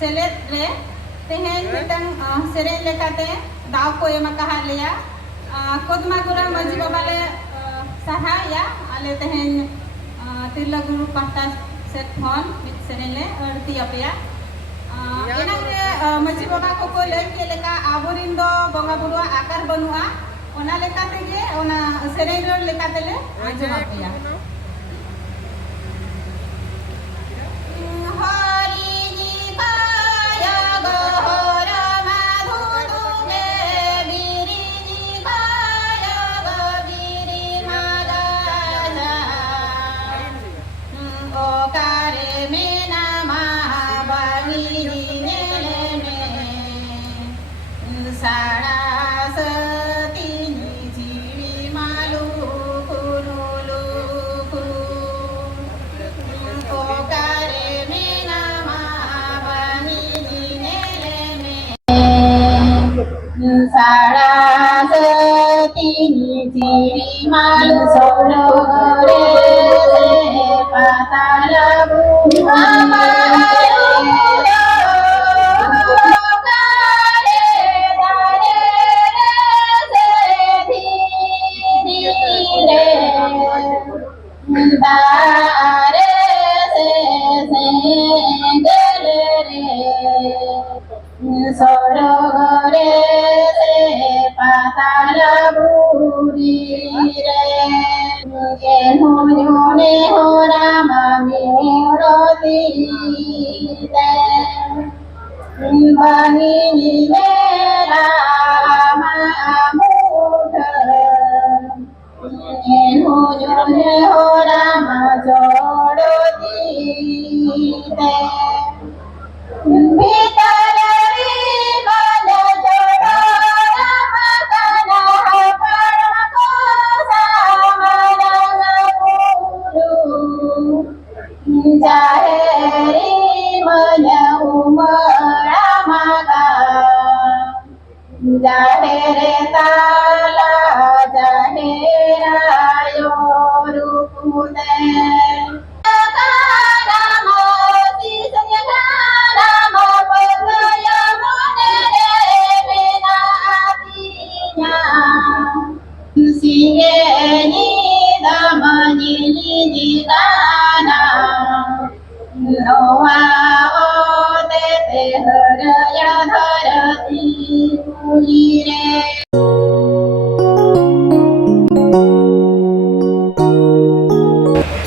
सेलेद रे तेहेन मिटन सेरेन लेकाते दाव को एमा कहा लिया कोदमा गुरा मजी बाबा ले सहा या आले तेहेन तिरला गुरु पाटा सेट फोन मिट सेरेन ले अरती अपया एना रे मजी बाबा को ले के लेका आबोरिन दो बंगा बुरुआ आकार बनुआ ओना लेकाते गे ओना सेरेन रे लेकाते ले आजम अपया साड़ा सतीनी चिड़ी माल सोलो रे पाताल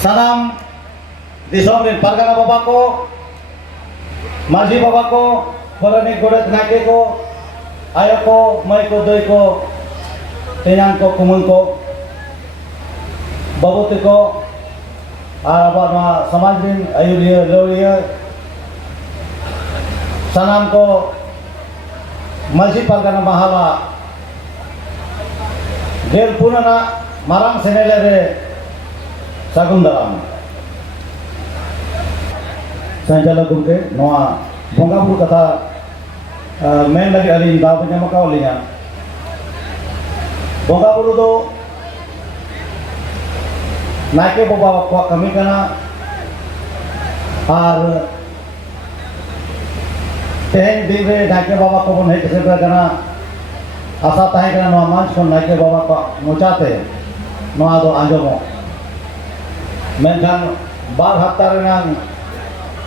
सानाम दिसोम रे परगना बाबा को माजी बाबा को फलानी गोड़त नाके को आयो को मई को दई को तेनांग को कुमन को बाबूते को आबा समाज दिन आयुरिया लोरिया सानाम को माजी परगना महावा गेल पुनना मारांग सेनेले रे सागुन दाराम संचालक गुमके नोआ बंगापुर कथा मेन लगे अली दाव ᱧᱟᱢ ᱟᱠᱟᱣ ᱞᱤᱧᱟ बंगापुर दो नायके बाबा को कमी करना और तेहन दिन रे नायके बाबा को बन हेट सेटर करना आशा ताहे करना नोआ मंच को नायके बाबा को मोचाते नोआ दो आंजमो मेनखान बार हफ्ता रेनांग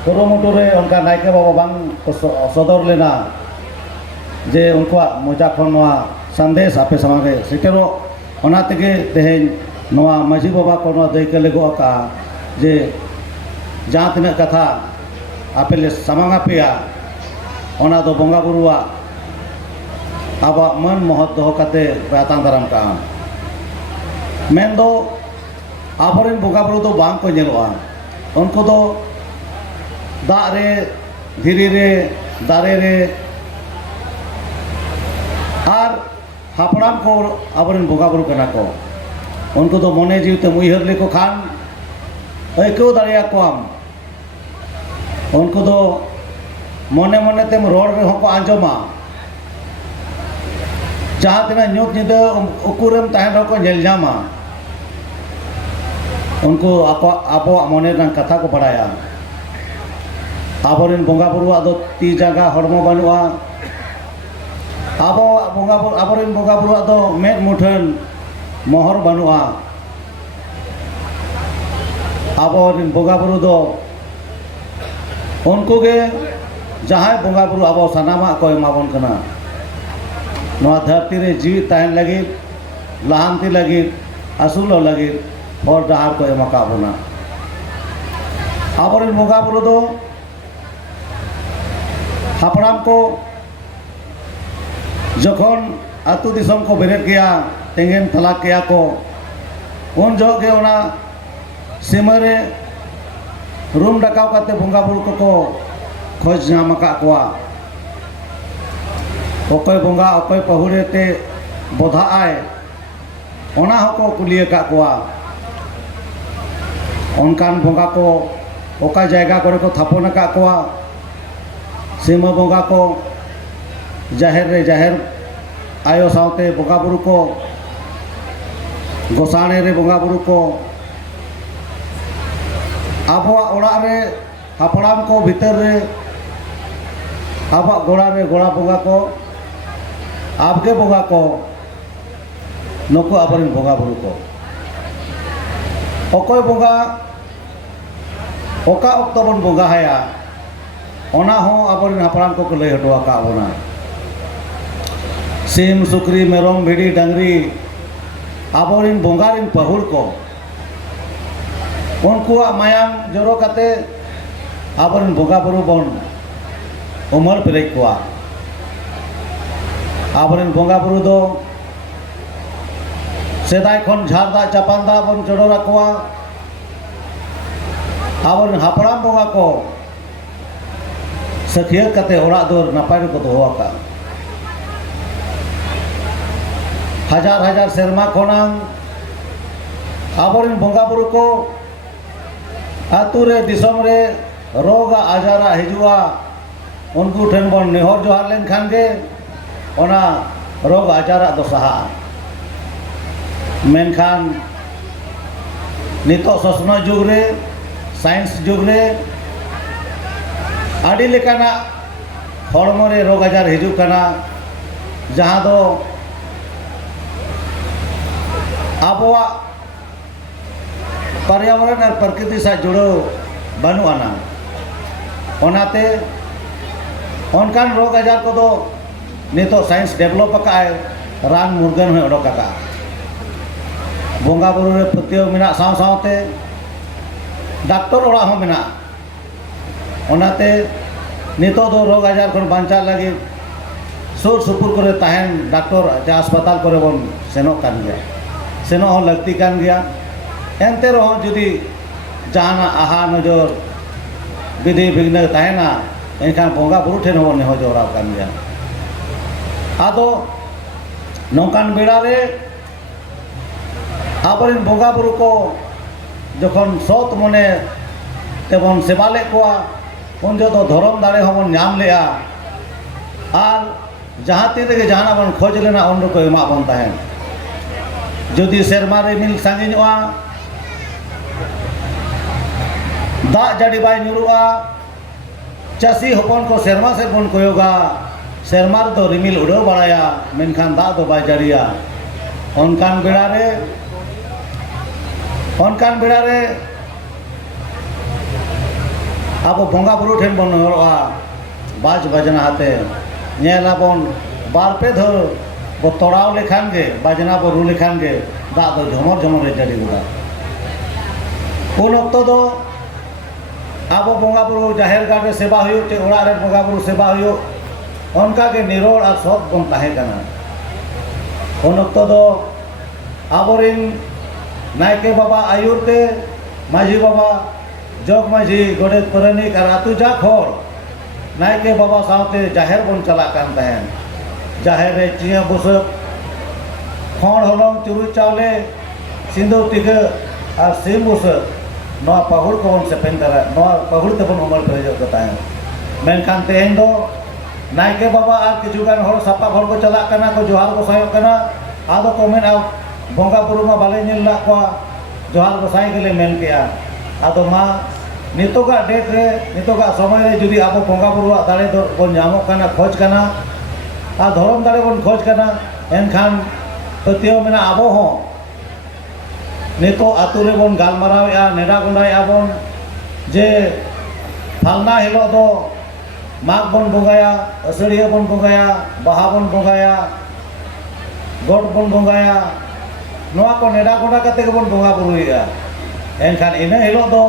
कुरुमुटु रे उनका नायके बाबा बांग सदर लेना जे उनका मोचा खन नोआ संदेश आपे समागे सेटेरो ओना तेगे तेहेन नोआ माजी बाबा को नोआ दैके लेगो का जे जहाँ तिना कथा आपे ले समांगा पेया ओना दो बंगा बुरुआ आबा मन महत दो कते बातां दाराम का मेन दो आबरेन बंगा बुरु दो बांग को नेलोआ उनको दो दाग रे धीरे रे दारे रे और हापड़ाम को आबरेन बंगा बुरु कना को उनको तो मने जीवते मुहर लेको खान ऐको दाड़िया कोम उनको तो मने मने तेम रोड रे होको आंजमा जहाँ तना ᱧᱩᱛ ᱧᱤᱫᱟᱹ उकुरम तहन रहो झेल जामा उनको आबो मने रंग कथा को बड़ाया आबोरेन बोंगा बुरुआ दो ती जागा हड़मो बानुआ आबोरेन बोंगा बुरुआ दो मेद मुठन मोहर बानुआ आबोरेन बोंगा बुरु दो उनको के जहाँ बोंगा बुरु आबो सानामा को एमाबन कना नवा धरती रे जीवित तहन लगी लहांती लगी असुलो लगी और डहार को एमका बोना आबोरेन बोंगा बुरु दो हापड़ाम को जखन आतु दिसम को बेरेट गया तेंगेन तलाक किया को उन जो के ओना सिमरे रूम डकाव काते बोंगा बुरु को खोज नाम का कोआ ओकय बोंगा ओकय पहुरे ते बोधा आय ओना हको कुलिए का कोआ उनकान बोंगा को ओका जायगा करे को थापन का कोआ सीमा बोंगा को जाहिर रे जाहिर आयो सावते बोंगा बुरु को गोसाणे रे बोंगा बुरु को आबो ओड़ा रे हापड़ाम को भीतर रे आबा गोड़ा रे गोड़ा बोंगा को आपके बोंगा को नको आबरिन बोंगा बुरु को ओकय बोंगा ओका ऑक्तो बन बोंगा हाया ओना हो आबरिन हापड़ाम को लय हटवा का बोना सीम सुक्री मेरम भिडी डंगरी आबरिन बोंगारिन पहुर को उनको मायाम जोरो काते आबरिन बोंगा बुरु बन उमर पेरेज को आबरिन बोंगा बुरु दो सेदाय खन झारदा चापानदा बन चढ़ोरा कोआ आबरिन हापड़ाम बोंगा को सखियत काते ओड़ा दो नापाय को दोहो का हजार हजार सेरमा खोनांग आबरिन बोंगा बुरु को आतु रे दिसम रे रोग आजारा हिजुआ उनको ठेन बन नेहर जोहार लेन खान गे ओना रोग आजारा दो सहा मेनखान नितो ससनो जुग रे साइंस जुग रे आड़ी लेकाना हड़मो रे रोग आजार हिजु कना जहाँ दो आबोआ पर्यावरण और प्रकृति से जुड़ो बनू आना ओनाते उनकान रोग आजार को दो नितो साइंस डेवलप का रान मुर्गन में ओडोक का बोंगा बुरु रे पतियो मिना साव सावते डॉक्टर ओड़ा हो मिना ओनाते नितो दो रोग आजार खन बांचा लगे सुर सुपुर करे ताहन डॉक्टर जे अस्पताल करे बन सेनो कान गया सेनो हो लगती कान गया एनते रहो जुदी जहाना आहा नजर विधि विघ्न ताहेना एनखान बोंगा बुरु ठेन हो नेहो जोराव कान गया आदो नौकान बेड़ा रे आबरिन बोंगा बुरु को जखन सत मने तेबन सेवा ले कोआ उन जो धर्म दाड़े होबन नाम लेआ आर जहाँ तीन रे जहाना बन खोज लेना उन को एमा बन ताहेन जुदी सेरमा रे मिल सांगिनोआ दा जड़ी बाय नुरुआ चासी हपन को सेरमा से बन कोयोगा सेरमा तो रिमिल उड़ो बाड़ाया मेनखान दा दो बाय जड़िया उनकान बेड़ा रे अब बोंगा बुरु ठेन बन हरोआ बाज बजना हाते नेला बन बार पे धर बो तोड़ाव लेखान गे बाजना बो रू लेखान गे दा दो झमर झमर रे जड़ी गुदा उन ऑक्तो दो अब बोंगा बुरु जाहेर गाड़ रे सेवा हुयो चे ओड़ा रे बोंगा बुरु सेवा हुयो उनका के निरोड़ और सत बन ताहे कना उन ऑक्तो दो आबरिन नायके बाबा आयुरते माझी बाबा जग माझी गोडेत परनिक और आतु जा खोर नायके बाबा सावते जाहेर बन चला कान ताहेन जाहेर रे चिया बुसक खण हलंग चुरु चावले सिंदूर टिका और सिम बुसक नवा पहुड़ को बन सेपेन तरा नवा पहुड़ ते बन उमर करे जो ताहेन मेनखान तेहेन दो नायके बाबा और किचुगान हर सापा हर को चला कना को जोहार को सायोग कना आदो को मेन बंगा बुरु मा बाले नेल ला को जोहार को साई गेले मेन केया आदो मा नितोगा डेट रे नितोगा समय रे जुदी आबो बंगा बुरु दाड़े दो बन नामो कना खोज कना आ धरम दाड़े बन खोज कना एनखान पतियो मेना आबो हो नितो आतु रे बन गालमारावेआ नेडा गुंडाया बन जे फालना हिलो दो माग बन बंगाया असड़िया बन बंगाया बाहा बन बंगाया गड बन बंगाया नोआ को नेडा गोडा कते बन बंगा बुरुया एनखान इना हिलो दो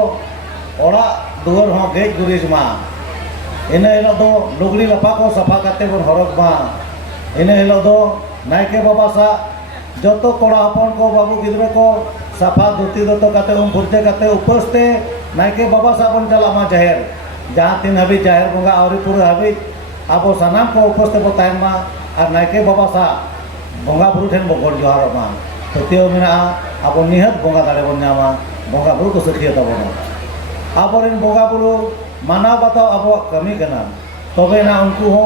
ओड़ा दुआर हो गेज गुरिज मा इना हिलो दो लुगड़ी लफा को सफा कते बन हरक मा इना हिलो दो नायके बाबा सा जतो कोड़ा अपन को बाबू गिद्रे को सफा धुती दतो कते फुरते कते उपस्ते नायके बाबा सा बन चला मा जाहिर जहाँ तीन हबी जाहिर बंगा और पूरा हबी अब सानाम को उपस्थित बताएं मा और नायके बाबा सा बंगा बुरु ठेन बगड़ जोहार मा पतियो मेना अब निहत बंगा दाड़े बन नामा बंगा बुरु को सखिया तबना अब बंगा बुरु मानाव बताओ अब कमी कना तबे ना उनको हो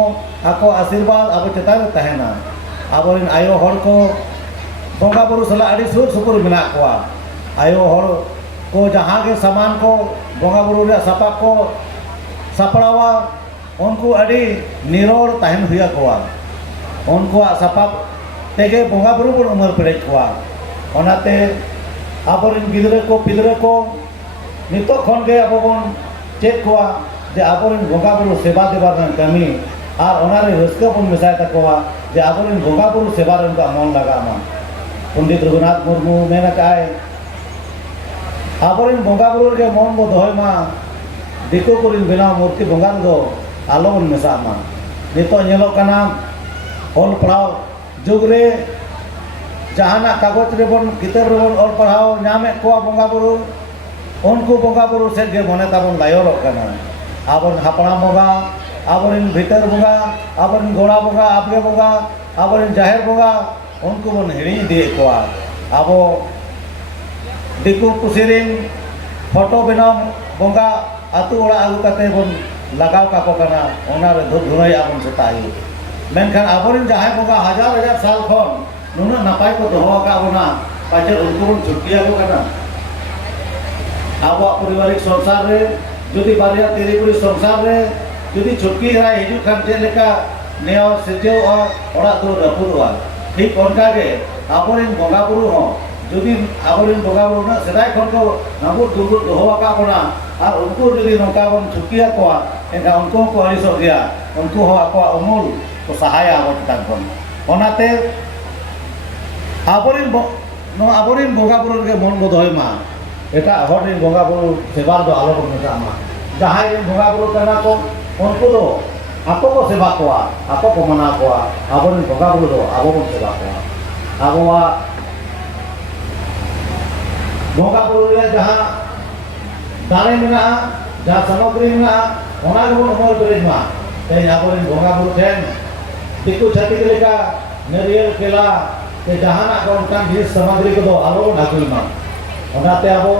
आको आशीर्वाद अब चेतान तहना अब आयो हर को बंगा बुरु सला अड़ी सुर सुपुर मेना कोआ आयो हर को जहाँ के सामान को बंगा बुरु रे सापा को सापड़ावा उनको अड़ी निरोड़ तहन हुआ कोआ उनको सापाब तेगे बंगा बुरु बन उमर पेड़ कोआ ओनाते आबोरिन गिद्रे को पिद्रे को नितो खन के अब बन चेक कोआ जे आबोरिन बंगा बुरु सेवा देबार कमी और ओनारे रस्का बन मिसाय तकोआ जे आबोरिन बंगा बुरु सेवा रे उनका मन लगा मा पंडित रघुनाथ मुर्मू मेना काय आबोरिन बंगा बुरु के मन बो दोय मा दिको कुरिन बेना मूर्ति बंगान दो आलो बन मिसा मा नितो नेलो कना ऑल पढ़ाओ जुग रे जहाना कागज रे बन किताब रे बन ऑल पढ़ाओ नामे को बंगा बुरु उनको बंगा बुरु से गे मने ताबन लायोरो कना आबन हापना बंगा आबरिन भीतर बंगा आबरिन गोड़ा बंगा आपगे बंगा आबरिन जाहिर बंगा उनको बन हिड़ी दिए कोआ आबो दिकु कुसिरिन फोटो बनाओ बंगा आतु ओड़ा आगु कते बन लगाव काको कना ओना रे धुप धुनाई आबन सताई मेनखान आबरिन जहाय बंगा हजार हजार साल खन नुना नापाय को दोहो का बना पाचे उनको बन छुट्टिया को कना आबो पारिवारिक संसार रे जुदी बारिया तेरी पुरी संसार रे जुदी छुटकी राय हिजु खान जे लेका नेओ सिजेओ ओड़ा दो रपुरवा ठीक ओनका के आबरिन बंगा बुरु हो जुदी आबरिन बंगा बुरु ना सदाय खन को नबु दुबु दोहो का बना और उनको जुदी नौका बन छुट्टिया को एनका उनको को हरिसो गया उनको हो आको अमूल को सहाय आबो तक बन ओनाते आबरिन बंगा बुरु के मन बोधय मा एटा हरिन बंगा बुरु सेवा दो आलो बन मेता मा जहाय बंगा बुरु कना को उनको दो आको को सेवा को आको को मना को आबरिन बंगा बुरु दो आबो बन सेवा को आबोवा बंगा बुरु रे जहां दारे मेना जहां सामग्री मेना ओना बन उमर पेरेज मा ते आबरिन बंगा बुरु ठेन दिकु छाती लेका नरियल केला ते जहाना को उनका जिस सामग्री को दो आलो ढाकुल मा ओनाते आबो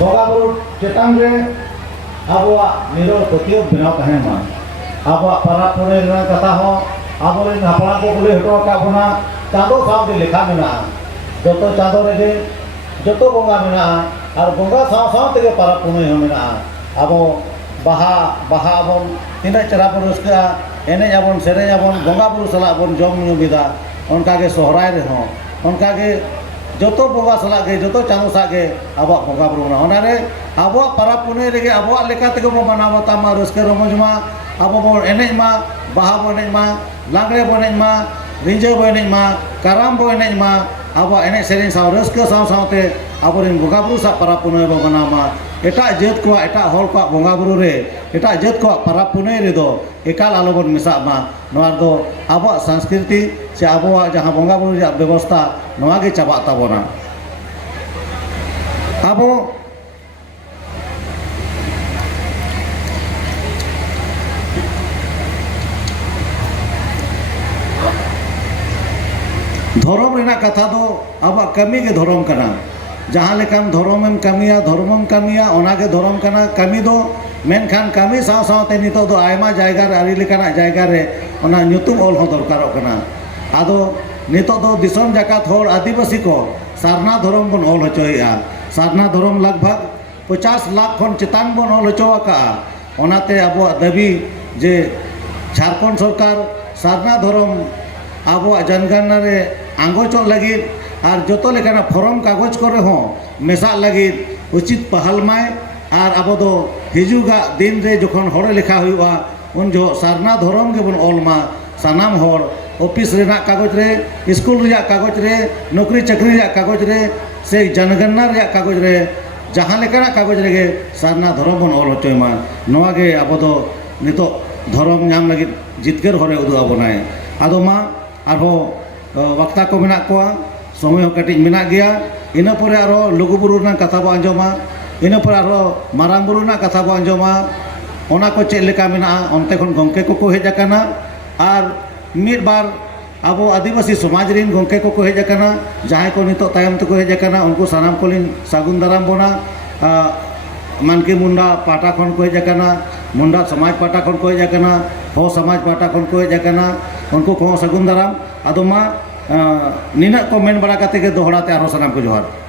बंगा बुरु चेतान रे आबोआ निरो पतियो बनाव तहे मा आबोआ पारा पुणे रे कथा हो आबोरिन हापड़ा को बोले हटो का बना चांदो साव के लेखा मेना जतो चांदो रे जतो बंगा मेना और बंगा साव साव ते पारा पुणे हो मेना आबो बाहा बन तीन चरा बन रस्का एने जाबन सेरे जाबन बंगा बुरु सला बन जम नु बिदा उनका के सोहराय रे हो उनका के जतो बंगा सला के जतो चांदो सा के आबो बंगा बुरु ना ओनारे आबो पारा पुणे रे आबो लेका ते को मनावता मा रस्के रमज मा आबो बो एने मा बाहा बो एने मा लांगड़े बो एने मा रिंजे बो एने मा काराम बो एने मा आबो एने सेरे साव रस्के साव सावते आबोरिन बंगा बुरु सा पारा पुणे बो मनामा एटा जेत को एटा हर को बंगा बुरु रे एटा जेत को पारा पुणे रे दो एकाल आलो बन मिसा मा नोआ दो आबो संस्कृति से आबो जहां बंगा बुरु रे व्यवस्था नोआ गे चाबा ताबोना आबो धर्म रेना कथा दो अब कमी के धर्म कना जहाँ लेकान धर्मम कमिया ओना के धर्म कना कमी दो मेनखान कमी साव सावते नितो दो आयमा जायगा रे आरी लेकाना जायगा रे ओना ᱧᱩᱛᱩᱢ ᱚᱞ ᱦᱚᱸ ᱫᱚᱨᱠᱟᱨᱚᱜ ᱠᱟᱱᱟ ᱟᱫᱚ ᱱᱤᱛᱚᱜ ᱫᱚ ᱫᱤᱥᱚᱢ ᱡᱟᱠᱟᱛ ᱦᱚᱲ ᱟᱹᱫᱤᱵᱟᱹᱥᱤ ᱠᱚ ᱥᱟᱨᱱᱟ ᱫᱷᱚᱨᱚᱢ ᱵᱚᱱ ᱚᱞ ᱦᱚᱪᱚᱭᱮᱜᱼᱟ ᱥᱟᱨᱱᱟ ᱫᱷᱚᱨᱚᱢ ᱞᱟᱜᱽᱵᱷᱟᱜᱽ 50 ᱞᱟᱠᱷ ᱠᱷᱚᱱ ᱪᱮᱛᱟᱱ ᱵᱚᱱ ᱚᱞ ᱦᱚᱪᱚ ᱟᱠᱟᱜᱼᱟ ᱚᱱᱟᱛᱮ ᱟᱵᱚᱣᱟᱜ ᱫᱟᱹᱵᱤ ᱡᱮ ᱡᱷᱟᱲᱠᱷᱚᱸᱰ ᱥᱚᱨᱠᱟর ᱥᱟᱨᱱᱟ ᱫᱷᱚᱨᱚᱢ ᱟᱵᱚᱣᱟᱜ ᱡᱚᱱᱜᱚᱱᱱᱟ ᱨᱮ ᱟᱸᱜᱚᱪᱚᱜ ᱞᱟᱹᱜᱤᱫ ᱟᱨ ᱡᱚᱛᱚ ᱞᱮᱠᱟᱱᱟᱜ ᱯᱷᱚᱨᱢ ᱠᱟᱜᱚᱡᱽ ᱠᱚᱨᱮ ᱦᱚᱸ ᱢᱮᱥᱟᱜ ᱞᱟᱹᱜᱤᱫ ᱩᱪᱤᱛ ᱯᱟᱦᱟᱞ ᱢᱟᱭ ᱟᱨ ᱟᱵᱚ ᱫᱚ ᱦᱤᱡᱩᱜᱟᱜ ᱫᱤᱱ ᱨᱮ ᱡᱚᱠᱷᱚᱱ ᱦᱚᱲ ᱞᱮᱠᱷᱟ ᱦᱩᱭᱩᱜᱼᱟ ᱩᱱ ᱡᱚᱦᱚᱜ ᱥᱟᱨᱱᱟ ᱫᱷᱚᱨᱚᱢ ᱜᱮᱵᱚᱱ ᱚᱞ ᱢᱟ सानाम होर ऑफिस रेना कागज रे स्कूल रिया कागज रे नौकरी चाकरी रिया कागज रे से जनगणना रिया कागज रे जहाँ लेकाना कागज रेगे सारना धर्म बन ऑल होचोयमा नोआ गे आबो दो नितो धर्म नाम लगी जितगर होरे उदु आबोनाय आदो मा आरो वक्ता को मेना कोआ समय कटिज मेना गया इना परे आरो लुगुबुरु ना कथा बो आंजोमा इना परे आरो मारांग बुरु ना कथा बो आंजोमा ओना को चेक लेका मेना ओनते खन गंके को हेज आकाना और मिड बार अब आदिवासी समाज रिन गंके को हेज आकाना जहां को नितो तायम तक हेज आकाना उनको सानाम को लिन सागुन दाराम बोना मानकी मुंडा पाटा खन को हेज आकाना मुंडा समाज पाटा खन को हेज आकाना हो समाज पाटा खन को हेज आकाना उनको को सागुन दाराम आदो मा निना को मेन बड़ा काते के दोहराते आरो सानाम को जोहार।